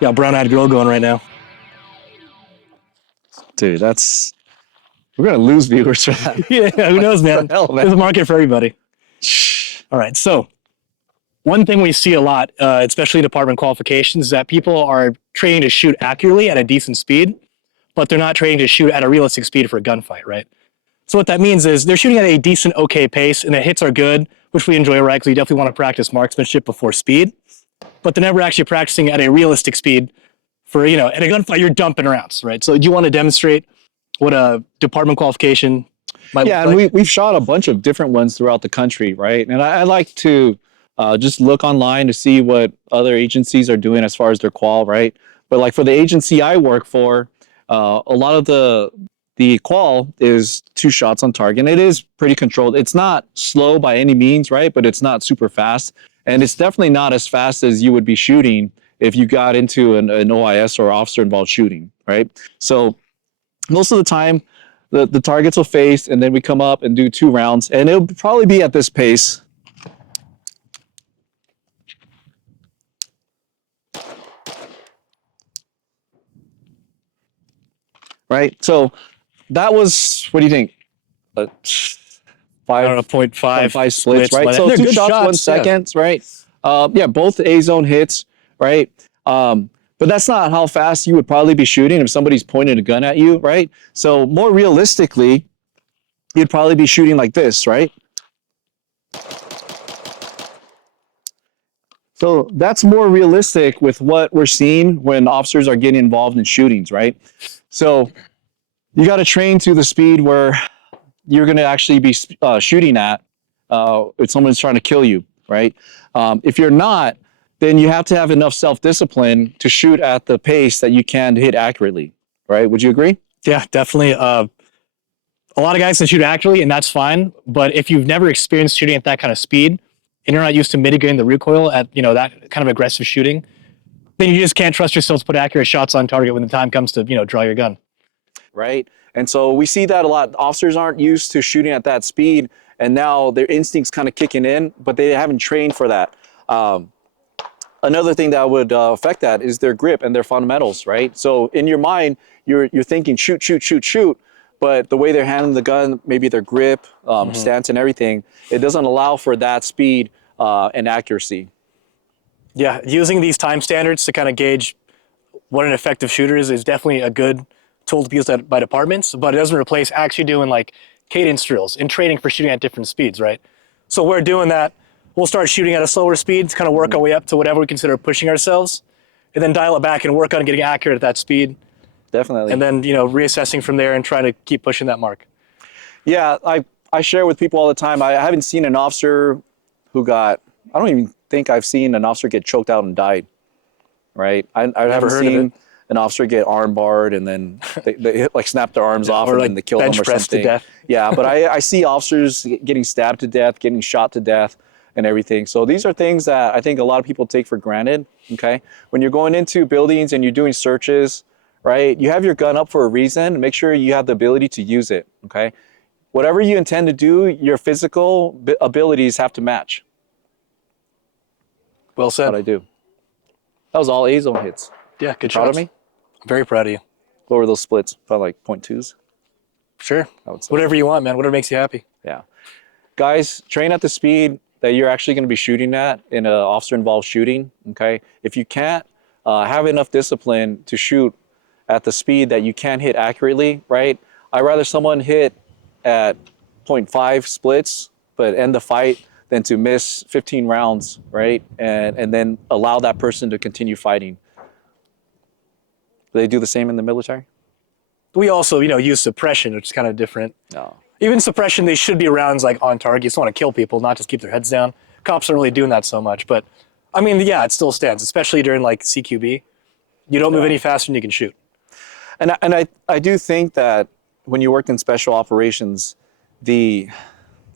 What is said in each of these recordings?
Got a brown-eyed girl going right now. Dude, we're gonna lose viewers for that. Yeah, who knows, man? The hell, man? There's a market for everybody. All right, so one thing we see a lot, especially department qualifications, is that people are training to shoot accurately at a decent speed, but they're not training to shoot at a realistic speed for a gunfight, right? So what that means is they're shooting at a decent, okay pace, and the hits are good, which we enjoy, right? Because we definitely want to practice marksmanship before speed, but they're never actually practicing at a realistic speed for, at a gunfight, you're dumping rounds, right? So do you want to demonstrate what a department qualification might Yeah, look and like? we've shot a bunch of different ones throughout the country, right? And I like to just look online to see what other agencies are doing as far as their qual, right? But like for the agency I work for, a lot of the qual is 2 shots on target, and it is pretty controlled. It's not slow by any means, right? But it's not super fast, and it's definitely not as fast as you would be shooting if you got into an OIS or officer involved shooting, right? So most of the time, the targets will face, and then we come up and do 2 rounds, and it'll probably be at this pace. Right? So that was, what do you think? I don't know, 0.5 0.5 splits, right? So They're 2 good shots, 1 yeah. second, right? Yeah, both A zone hits, right? But that's not how fast you would probably be shooting if somebody's pointing a gun at you, right? So more realistically, you'd probably be shooting like this, right? So that's more realistic with what we're seeing when officers are getting involved in shootings, right? So you got to train to the speed where you're going to actually be shooting at if someone's trying to kill you, right? If you're not, then you have to have enough self-discipline to shoot at the pace that you can hit accurately, right? Would you agree? Yeah, definitely. A lot of guys can shoot accurately, and that's fine. But if you've never experienced shooting at that kind of speed, and you're not used to mitigating the recoil at that kind of aggressive shooting, then you just can't trust yourself to put accurate shots on target when the time comes to draw your gun. Right. And so we see that a lot. Officers aren't used to shooting at that speed, and now their instincts kind of kicking in, but they haven't trained for that. Another thing that would affect that is their grip and their fundamentals, right? So in your mind, you're thinking shoot, shoot, shoot, shoot, but the way they're handling the gun, maybe their grip, stance, and everything, it doesn't allow for that speed and accuracy. Yeah, using these time standards to kind of gauge what an effective shooter is definitely a good tool to be used by departments, but it doesn't replace actually doing like cadence drills and training for shooting at different speeds, right? So we're doing that. We'll start shooting at a slower speed to kind of work our way up to whatever we consider pushing ourselves, and then dial it back and work on getting accurate at that speed. Definitely. And then, reassessing from there and trying to keep pushing that mark. Yeah, I share with people all the time. I haven't seen an officer who I don't even think I've seen an officer get choked out and died, right? I haven't seen an officer get arm barred and then they like snap their arms off and like then they kill them or something. To death. Yeah, but I see officers getting stabbed to death, getting shot to death and everything. So these are things that I think a lot of people take for granted, okay? When you're going into buildings and you're doing searches, right, you have your gun up for a reason. Make sure you have the ability to use it, okay? Whatever you intend to do, your physical abilities have to match. Well said. What I do. That was all A zone hits. Yeah, good Proud shots. of me? I'm very proud of you. What were those splits? Probably like 0.2s. Sure. I would say. Whatever you want, man. Whatever makes you happy. Yeah. Guys, train at the speed that you're actually going to be shooting at in an officer-involved shooting, okay? If you can't have enough discipline to shoot at the speed that you can hit accurately, right? I'd rather someone hit at 0.5 splits but end the fight than to miss 15 rounds, right? And then allow that person to continue fighting. Do they do the same in the military? We also, use suppression, which is kind of different. No. Even suppression, they should be rounds like on target. You just want to kill people, not just keep their heads down. Cops aren't really doing that so much, but I mean, yeah, it still stands, especially during like CQB. You don't move any faster than you can shoot. And I do think that when you worked in special operations, the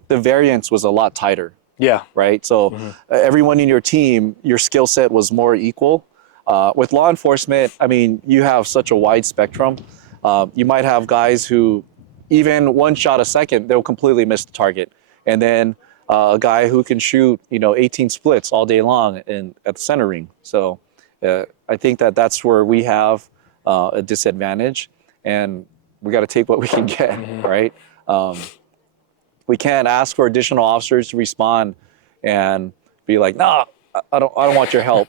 variance was a lot tighter. Yeah. Right. So everyone in your team, your skill set was more equal. With law enforcement, I mean, you have such a wide spectrum. You might have guys who, even 1 shot a second, they'll completely miss the target. And then a guy who can shoot, 18 splits all day long and at the center ring. So I think that that's where we have a disadvantage, and we got to take what we can get, right? We can't ask for additional officers to respond and be like, "No, I don't want your help."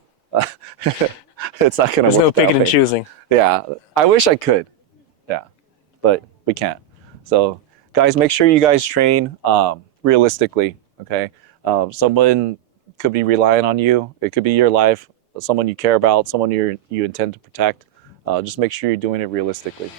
It's not going to There's work no that picking and way. choosing. Yeah, I wish I could. Yeah, but we can't. So, guys, make sure you guys train realistically. Okay, someone could be relying on you. It could be your life, someone you care about, someone you intend to protect. Just make sure you're doing it realistically.